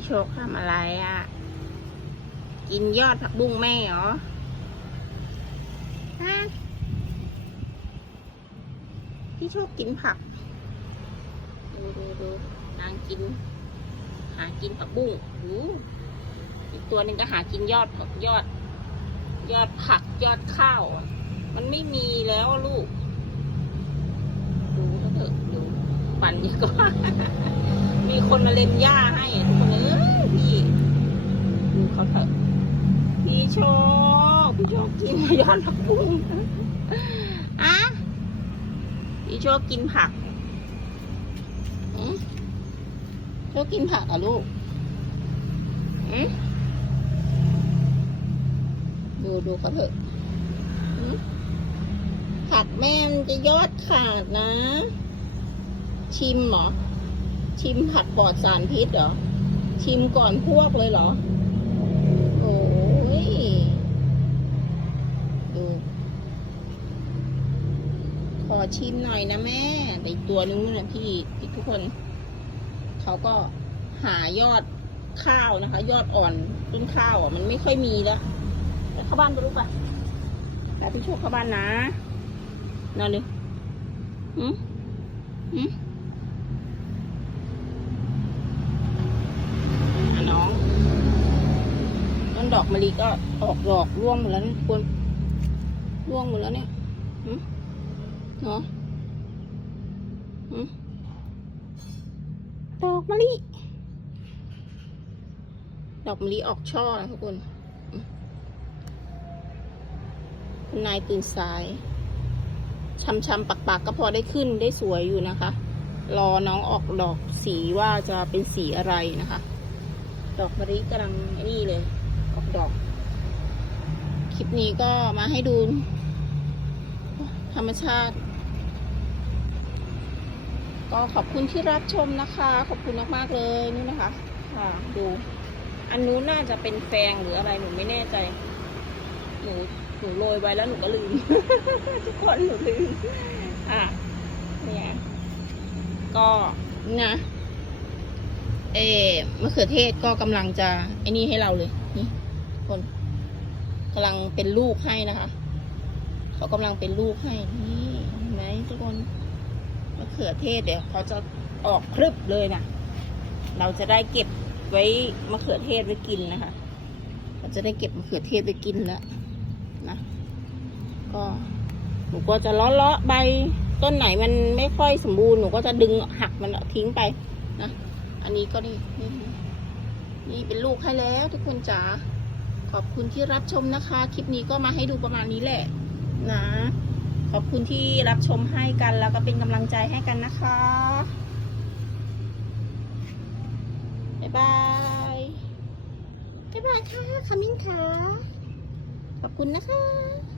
พี่โชคทำอะไรอะ่ะ กินยอดผักบุ้งแม่เหรอฮะพี่โชคกินผัก ดูดูดูนางกิน หากินผักบุ้งหูอีกตัวหนึ่งก็หากินยอดผักยอด ยอดผักยอดข้าว มันไม่มีแล้วลูก ดูเขาเถอะดูปั่นดีกว่ามีคนมาเล็มหญ้าให้ กินยอดผักบุ้งอะพี่โชคกินผักอืมโชคกินผักอะลูกดูดูเขาเถอะผักแม่มันจะยอดขาดนะ ชิมเหรอ ชิมผักปลอดสารพิษเหรอ ชิมก่อนพวกเลยเหรอ โอ้ย ดู ขอ ชิมหน่อยนะแม่แต่อีกตัวนึงนะพี่พี่ทุกคน เขาก็หายอดข้าวนะคะ ยอดอ่อนต้นข้าวอะมันไม่ค่อยมีแล้วไปเข้าบ้านไปลูกไปไปพี่โชคเข้าบ้านนะนอนเลยอืมอืมอะน้องต้นดอกมะลิก็ออกดอกร่วงหมดแล้วนะควรร่วงหมดแล้วเนี่ยหืม เนาะหืมดอกมะลิ ดอกมะลิออกช่อนะทุกคนอืมคุณนายตื่นสายช้ำๆปักๆก็พอได้ขึ้นได้สวยอยู่นะคะ รอน้องออกดอกสีว่าจะเป็นสีอะไรนะคะ ดอกมะลิกำลังไอ้นี่เลย ออกดอก คลิปนี้ก็มาให้ดู ธรรมชาติ ก็ขอบคุณที่รับชมนะคะ ขอบคุณมากๆเลยนี่นะคะค่ะดู อันนู้นน่าจะเป็นแฟงหรืออะไรหนูไม่แน่ใจ หนูหนูโรยไว้แล้วหนูก็ลืม ทุกคนหนูลืมอะเนี่ยก็นะเออมะเขือเทศก็กำลังจะไอ้นี่ให้เราเลยนี่คนกำลังเป็นลูกให้นะคะ เขากำลังเป็นลูกให้นี่เห็นไหมทุกคน มะเขือเทศเดี๋ยวเขาจะออกครึบเลยนะเราจะได้เก็บไว้มะเขือเทศไว้กินนะคะ เราจะได้เก็บมะเขือเทศไว้กินแล้วนะ ก็หนูก็จะเลาะเลาะๆใบต้นไหนมันไม่ค่อยสมบูรณ์หนูก็จะดึงหักมันทิ้งไปนะ อันนี้ก็นี่นี่นี่เป็นลูกให้แล้วทุกคนจ๋าขอบคุณที่รับชมนะคะ คลิปนี้ก็มาให้ดูประมาณนี้แหละ นะ ขอบคุณที่รับชมให้กันแล้วก็เป็นกำลังใจให้กันนะคะ บ๊ายบาย บ๊ายบายค่ะคามินค่ะ ขอบคุณนะคะ